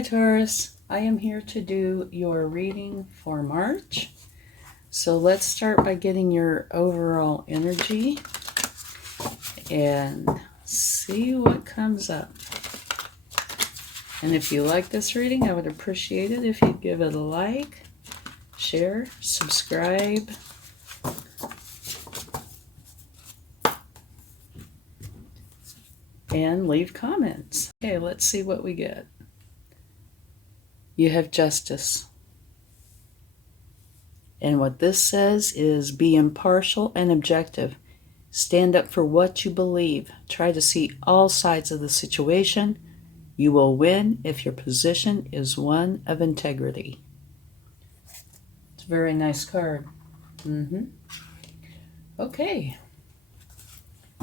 Hi Taurus, I am here to do your reading for March. So let's start by getting your overall energy and see what comes up. And if you like this reading, I would appreciate it if you'd give it a like, share, subscribe, and leave comments. Okay, let's see what we get. You have Justice. And what this says is be impartial and objective. Stand up for what you believe. Try to see all sides of the situation. You will win if your position is one of integrity. It's a very nice card. Okay.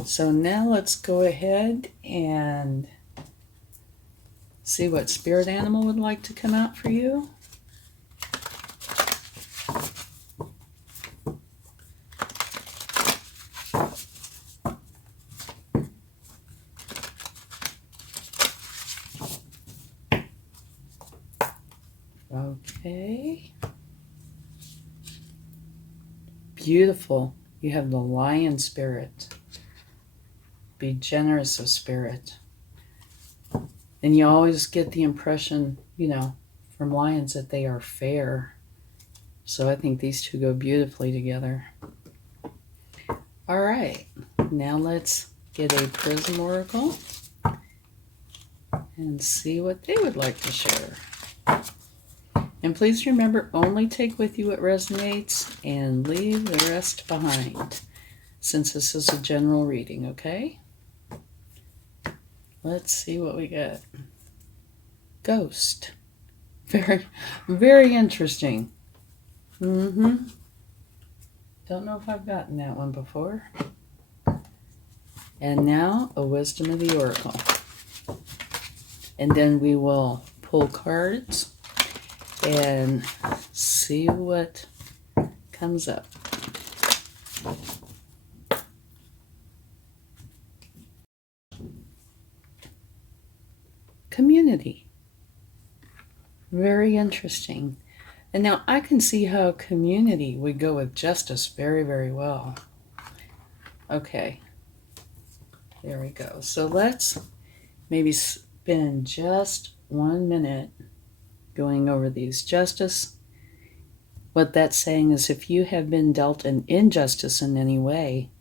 So now let's go ahead and see what spirit animal would like to come out for you. Okay. Beautiful. You have the lion spirit. Be generous of spirit. And you always get the impression, from lions that they are fair. So I think these two go beautifully together. All right. Now let's get a prism oracle and see what they would like to share. And please remember, only take with you what resonates and leave the rest behind, since this is a general reading, okay? Let's see what we get. Ghost. Very, very interesting. Don't know if I've gotten that one before. And now, a wisdom of the oracle. And then we will pull cards and see what comes up. Community. Very interesting. And now I can see how community would go with justice very, very well. Okay. There we go. So let's maybe spend just 1 minute going over these. Justice, what that's saying is if you have been dealt an injustice in any way,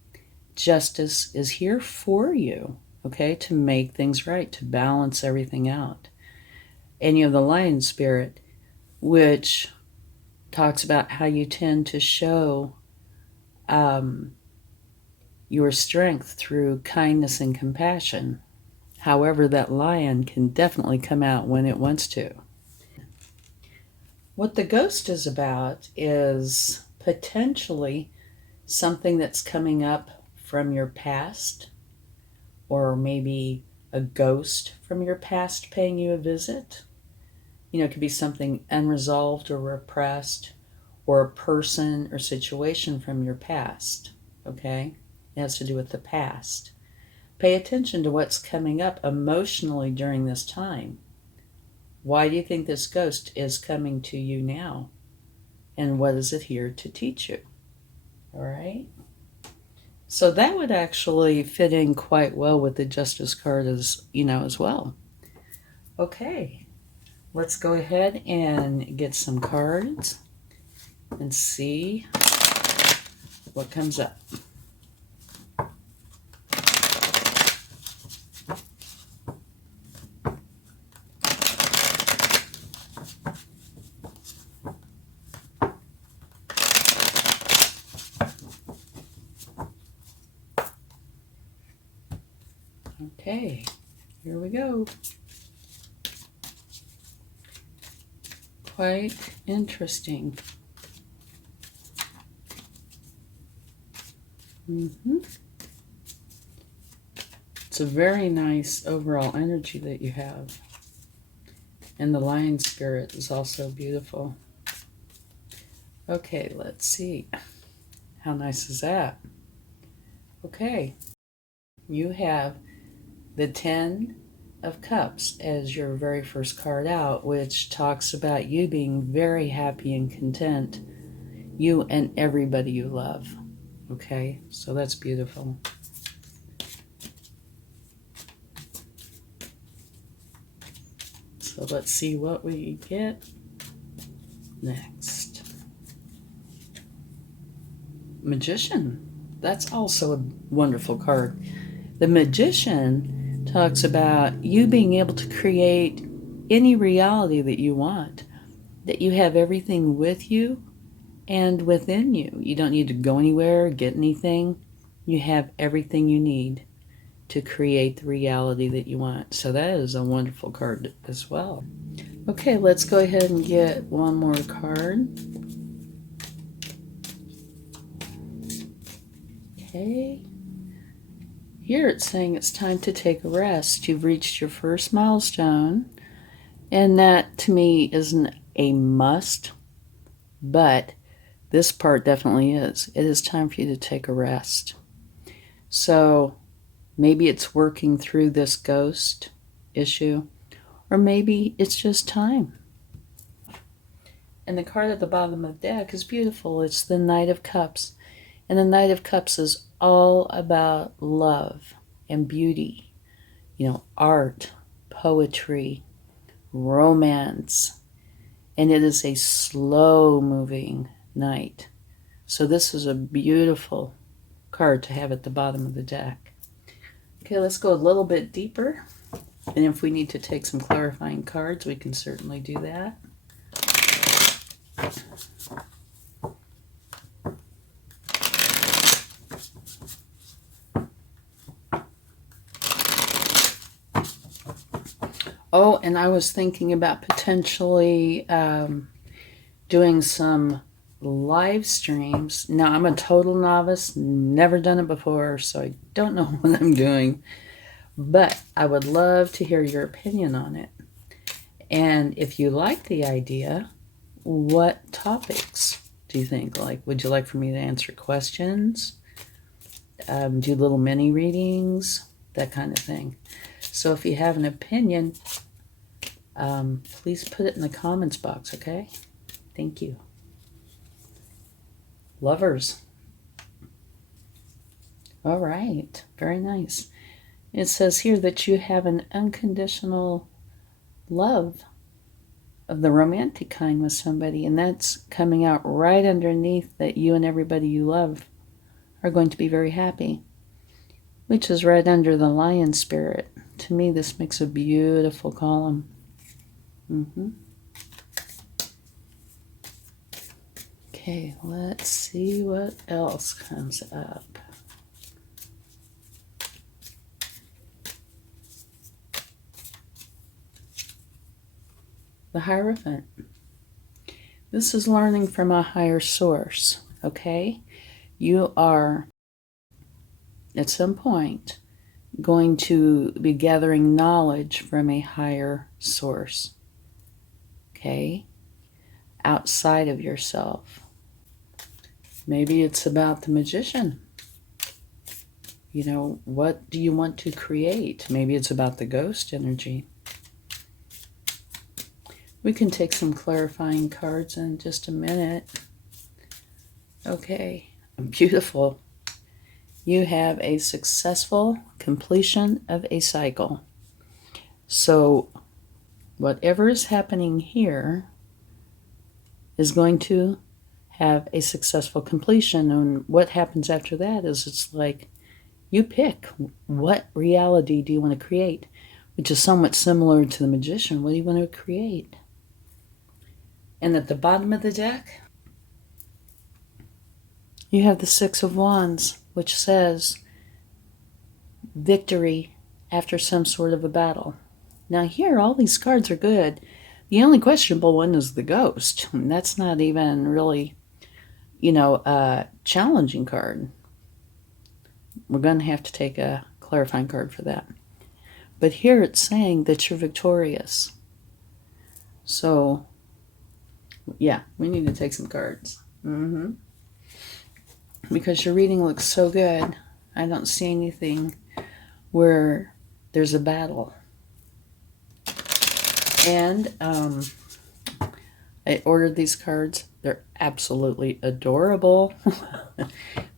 justice is here for you, okay, to make things right, to balance everything out. And you have the lion spirit, which talks about how you tend to show your strength through kindness and compassion. However, that lion can definitely come out when it wants to. What the ghost is about is potentially something that's coming up from your past, or maybe a ghost from your past paying you a visit. It could be something unresolved or repressed, or a person or situation from your past, okay? It has to do with the past. Pay attention to what's coming up emotionally during this time. Why do you think this ghost is coming to you now? And what is it here to teach you? All right? So that would actually fit in quite well with the Justice card as well. Okay. Let's go ahead and get some cards and see what comes up. Okay, here we go. Quite interesting. It's a very nice overall energy that you have. And the lion spirit is also beautiful. Okay, let's see. How nice is that? Okay. You have the 10 of Cups as your very first card out, which talks about you being very happy and content, you and everybody you love. Okay, so that's beautiful. So let's see what we get next. Magician. That's also a wonderful card. The Magician talks about you being able to create any reality that you want, that you have everything with you and within you. You don't need to go anywhere, get anything. You have everything you need to create the reality that you want. So that is a wonderful card as well. Okay, let's go ahead and get one more card. Okay. Here it's saying it's time to take a rest. You've reached your first milestone, and that to me isn't a must, but this part definitely is. It is time for you to take a rest. So maybe it's working through this ghost issue, or maybe it's just time. And the card at the bottom of the deck is beautiful. It's the Knight of Cups. And the Knight of Cups is all about love and beauty, art, poetry, romance. And it is a slow moving knight. So this is a beautiful card to have at the bottom of the deck. Okay, let's go a little bit deeper. And if we need to take some clarifying cards, we can certainly do that. Oh, and I was thinking about potentially doing some live streams. Now, I'm a total novice, never done it before, so I don't know what I'm doing. But I would love to hear your opinion on it. And if you like the idea, what topics do you think? Like, would you like for me to answer questions? Do little mini readings? That kind of thing. So if you have an opinion, please put it in the comments box, okay? Thank you. Lovers. All right, very nice. It says here that you have an unconditional love of the romantic kind with somebody, and that's coming out right underneath that you and everybody you love are going to be very happy, which is right under the lion spirit. To me, this makes a beautiful column. Okay, let's see what else comes up. The Hierophant. This is learning from a higher source, okay? You are, at some point, going to be gathering knowledge from a higher source, okay? Outside of yourself. Maybe it's about the Magician. What do you want to create? Maybe it's about the ghost energy. We can take some clarifying cards in just a minute. Okay, beautiful. You have a successful completion of a cycle. So whatever is happening here is going to have a successful completion. And what happens after that is it's like you pick what reality do you want to create, which is somewhat similar to the Magician. What do you want to create? And at the bottom of the deck, you have the Six of Wands, which says victory after some sort of a battle. Now here, all these cards are good. The only questionable one is the ghost. And that's not even really, a challenging card. We're going to have to take a clarifying card for that. But here it's saying that you're victorious. So, yeah, we need to take some cards. Because your reading looks so good. I don't see anything where there's a battle. And I ordered these cards. They're absolutely adorable.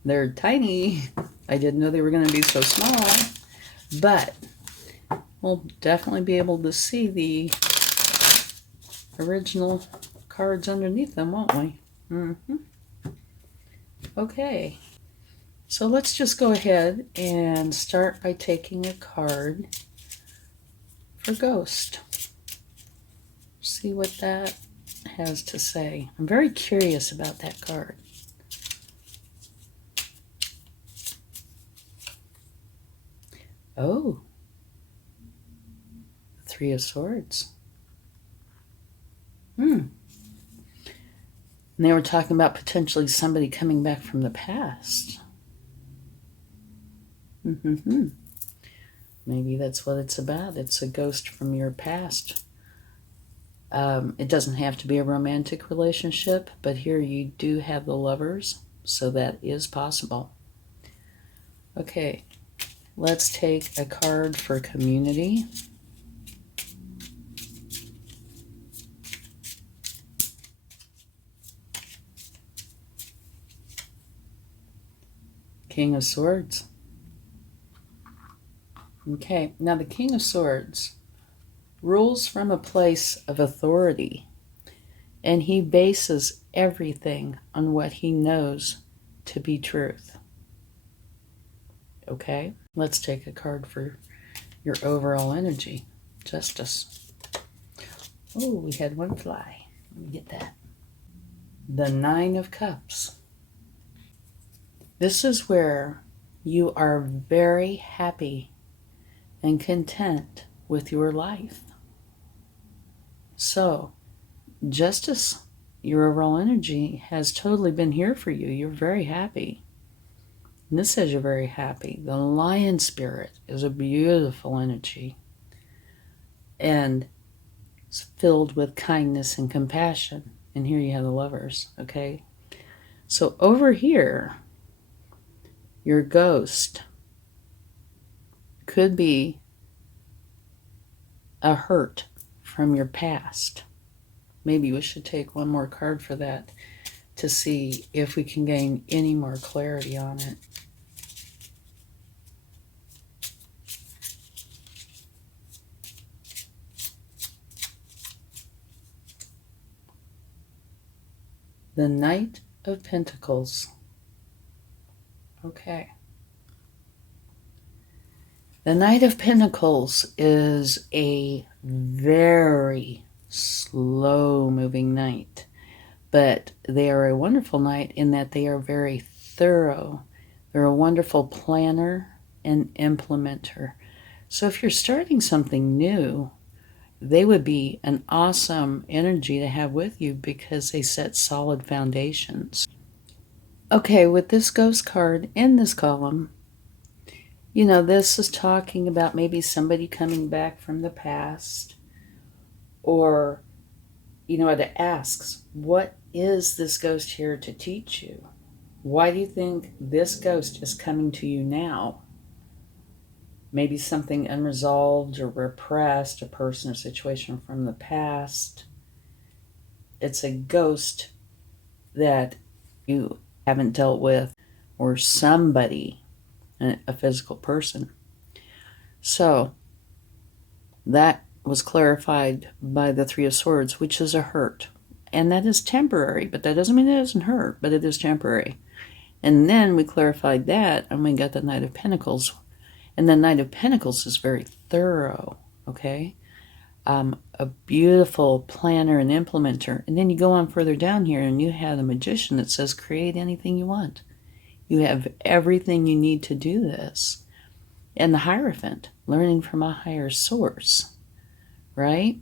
They're tiny. I didn't know they were going to be so small. But we'll definitely be able to see the original cards underneath them, won't we? Okay. So let's just go ahead and start by taking a card for Ghost. See what that has to say. I'm very curious about that card. Oh, the Three of Swords. And they were talking about potentially somebody coming back from the past. Maybe that's what it's about. It's a ghost from your past. It doesn't have to be a romantic relationship, but here you do have the Lovers, so that is possible. Okay, let's take a card for community. King of Swords. Okay, now the King of Swords rules from a place of authority, and he bases everything on what he knows to be truth. Okay, let's take a card for your overall energy. Justice. Oh, we had one fly. Let me get that. The Nine of Cups. This is where you are very happy and content with your life. So, Justice, your overall energy has totally been here for you. You're very happy. And this says you're very happy. The Lion Spirit is a beautiful energy. And it's filled with kindness and compassion. And here you have the Lovers, okay? So over here, your Ghost could be a hurt from your past. Maybe we should take one more card for that to see if we can gain any more clarity on it. The Knight of Pentacles. Okay. The Knight of Pentacles is a very slow-moving knight, but they are a wonderful knight in that they are very thorough. They're a wonderful planner and implementer. So if you're starting something new, they would be an awesome energy to have with you because they set solid foundations. Okay, with this Ghost card in this column, you know, this is talking about maybe somebody coming back from the past, or, you know, it asks, what is this ghost here to teach you? Why do you think this ghost is coming to you now? Maybe something unresolved or repressed, a person or situation from the past. It's a ghost that you haven't dealt with, or somebody, a physical person. So that was clarified by the Three of Swords, which is a hurt. And that is temporary, but that doesn't mean it doesn't hurt, but it is temporary. And then we clarified that, and we got the Knight of Pentacles. And the Knight of Pentacles is very thorough, okay? A beautiful planner and implementer. And then you go on further down here, and you have the Magician that says, create anything you want. You have everything you need to do this. And the Hierophant, learning from a higher source, right?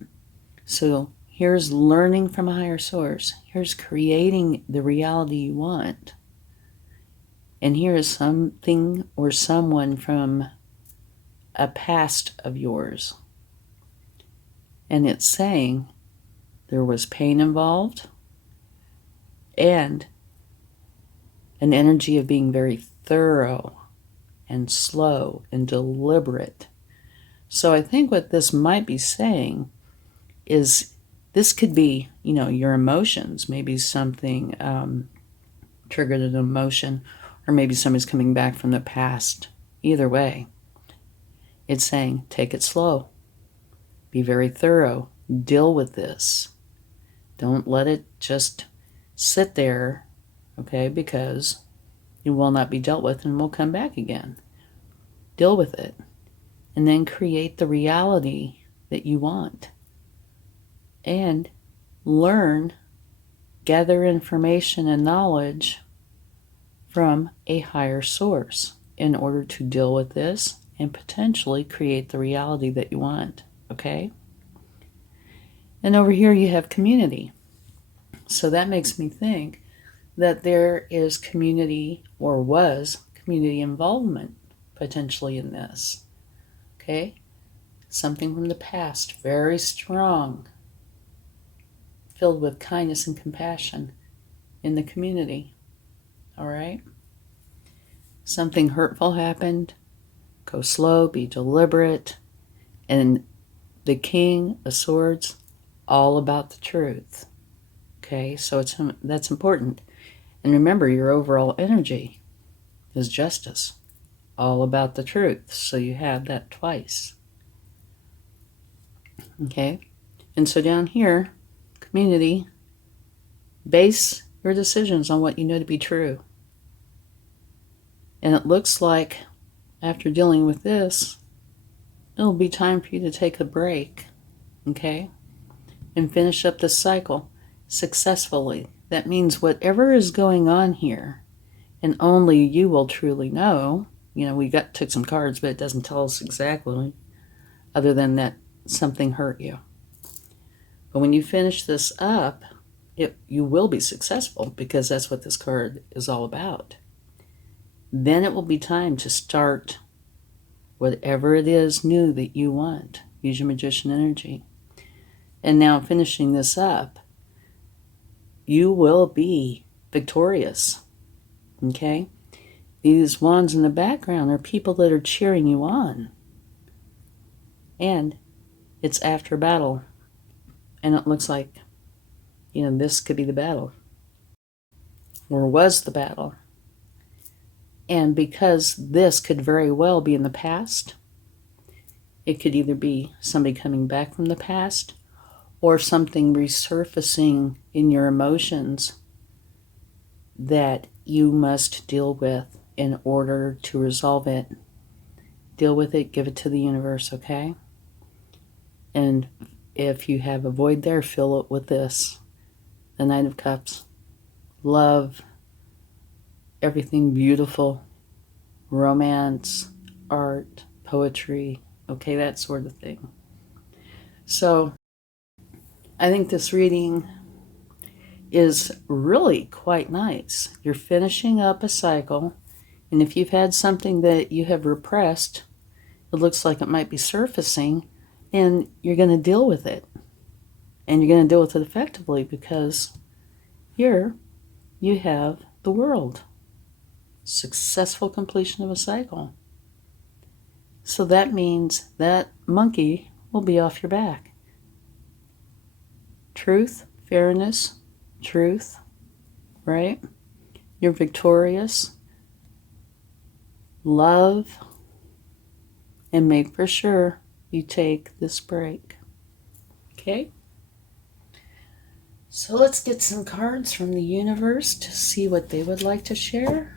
So here's learning from a higher source. Here's creating the reality you want. And here is something or someone from a past of yours. And it's saying there was pain involved and an energy of being very thorough and slow and deliberate. So I think what this might be saying is this could be, your emotions. Maybe something triggered an emotion, or maybe somebody's coming back from the past. Either way, it's saying take it slow. Be very thorough. Deal with this. Don't let it just sit there, okay, because it will not be dealt with and will come back again. Deal with it. And then create the reality that you want. And learn, gather information and knowledge from a higher source in order to deal with this and potentially create the reality that you want, okay? And over here you have community. So that makes me think that there is community, or was community involvement potentially in this, okay? Something from the past, very strong, filled with kindness and compassion in the community, all right? Something hurtful happened, go slow, be deliberate, and the King of Swords, all about the truth, okay? So that's important. And remember, your overall energy is justice, all about the truth, so you have that twice. Okay, and so down here, community, base your decisions on what you know to be true. And it looks like after dealing with this, it'll be time for you to take a break, okay, and finish up this cycle successfully. That means whatever is going on here, and only you will truly know. We took some cards, but it doesn't tell us exactly, other than that something hurt you. But when you finish this up, you will be successful, because that's what this card is all about. Then it will be time to start whatever it is new that you want. Use your magician energy. And now finishing this up, you will be victorious. Okay? These wands in the background are people that are cheering you on. And it's after battle. And it looks like, this could be the battle. Or was the battle. And because this could very well be in the past, it could either be somebody coming back from the past, or something resurfacing in your emotions that you must deal with in order to resolve it. Deal with it, give it to the universe, okay? And if you have a void there, fill it with this. The Knight of Cups. Love, everything beautiful, romance, art, poetry, okay, that sort of thing. So I think this reading is really quite nice. You're finishing up a cycle, and if you've had something that you have repressed, it looks like it might be surfacing, and you're going to deal with it. And you're going to deal with it effectively, because here you have the World. Successful completion of a cycle. So that means that monkey will be off your back. Truth, fairness, truth, right? You're victorious. Love, and make for sure you take this break. Okay? So let's get some cards from the universe to see what they would like to share.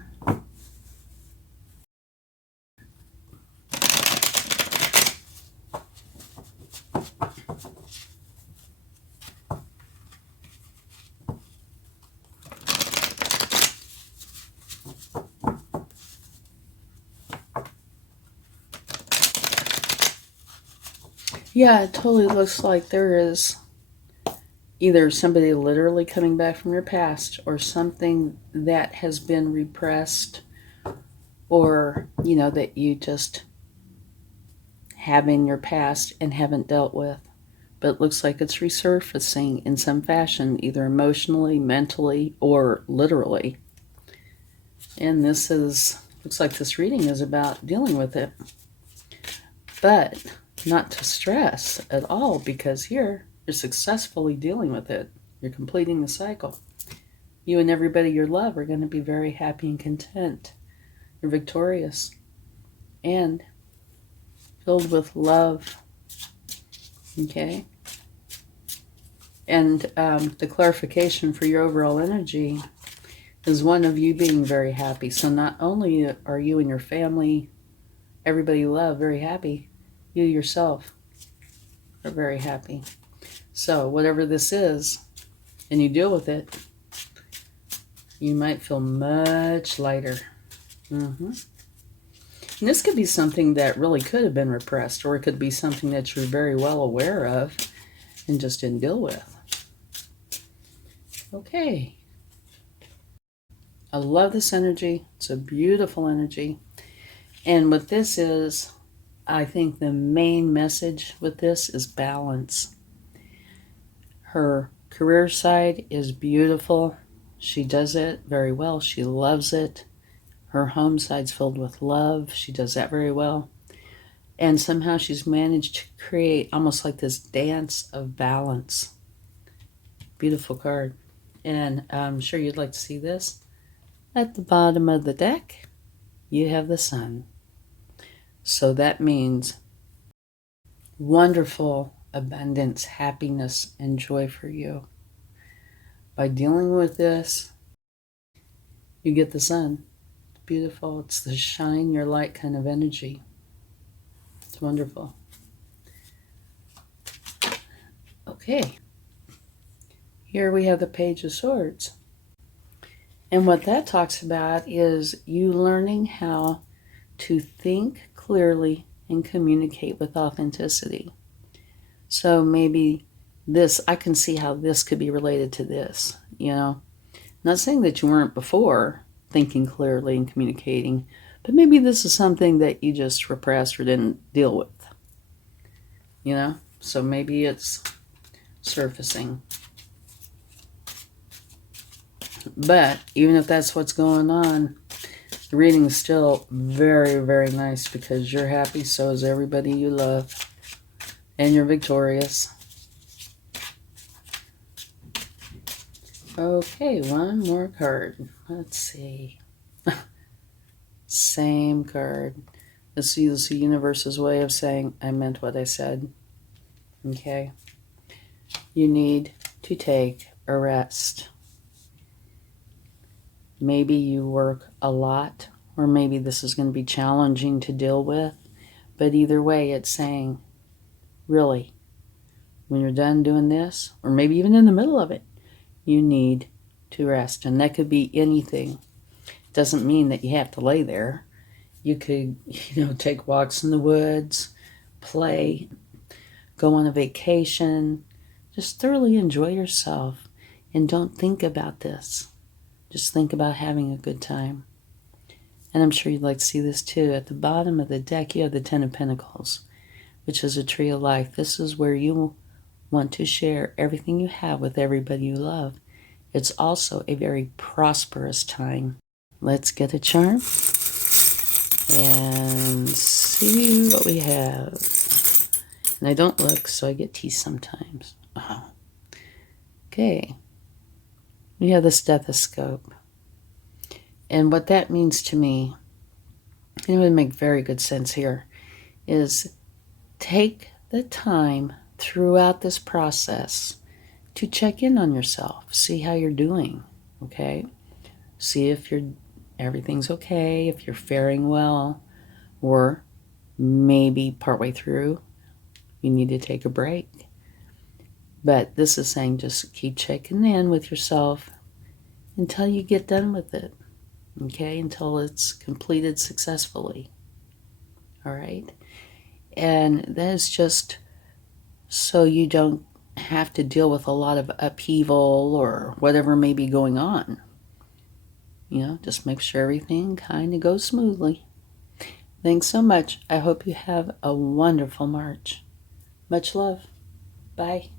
Yeah, it totally looks like there is either somebody literally coming back from your past, or something that has been repressed, or, that you just have in your past and haven't dealt with. But it looks like it's resurfacing in some fashion, either emotionally, mentally, or literally. And looks like this reading is about dealing with it. But not to stress at all, because here You're successfully dealing with it. You're completing the cycle. You and everybody you love are going to be very happy and content. You're victorious and filled with love. Okay? And the clarification for your overall energy is one of you being very happy. So not only are you and your family, everybody you love, very happy, you yourself are very happy. So whatever this is, and you deal with it, you might feel much lighter. And this could be something that really could have been repressed, or it could be something that you're very well aware of and just didn't deal with. Okay. I love this energy. It's a beautiful energy. And what this is, I think the main message with this is balance. Her career side is beautiful. She does it very well. She loves it. Her home side's filled with love. She does that very well. And somehow she's managed to create almost like this dance of balance. Beautiful card. And I'm sure you'd like to see this. At the bottom of the deck, you have the sun. So that means wonderful abundance, happiness, and joy for you. By dealing with this, you get the sun. It's beautiful. It's the shine your light kind of energy. It's wonderful. Okay. Here we have the Page of Swords. And what that talks about is you learning how to think clearly and communicate with authenticity. So maybe this, I can see how this could be related to this, you know. Not saying that you weren't before thinking clearly and communicating, but maybe this is something that you just repressed or didn't deal with, you know. So maybe it's surfacing. But even if that's what's going on, the reading is still very, very nice because you're happy, so is everybody you love, and you're victorious. Okay, one more card. Let's see. Same card. This is the universe's way of saying, I meant what I said. Okay? You need to take a rest. Maybe you work a lot, or maybe this is going to be challenging to deal with. But either way, it's saying, really, when you're done doing this, or maybe even in the middle of it, you need to rest. And that could be anything. It doesn't mean that you have to lay there. You could, take walks in the woods, play, go on a vacation. Just thoroughly enjoy yourself. And don't think about this. Just think about having a good time. And I'm sure you'd like to see this too. At the bottom of the deck, you have the Ten of Pentacles, which is a tree of life. This is where you want to share everything you have with everybody you love. It's also a very prosperous time. Let's get a charm and see what we have. And I don't look, so I get teased sometimes. Okay. We have the stethoscope. And what that means to me, and it would make very good sense here, is take the time throughout this process to check in on yourself. See how you're doing, okay? See if everything's okay, if you're faring well, or maybe partway through, you need to take a break. But this is saying just keep checking in with yourself until you get done with it, okay? Until it's completed successfully, all right? And that is just so you don't have to deal with a lot of upheaval or whatever may be going on. Just make sure everything kind of goes smoothly. Thanks so much. I hope you have a wonderful March. Much love. Bye.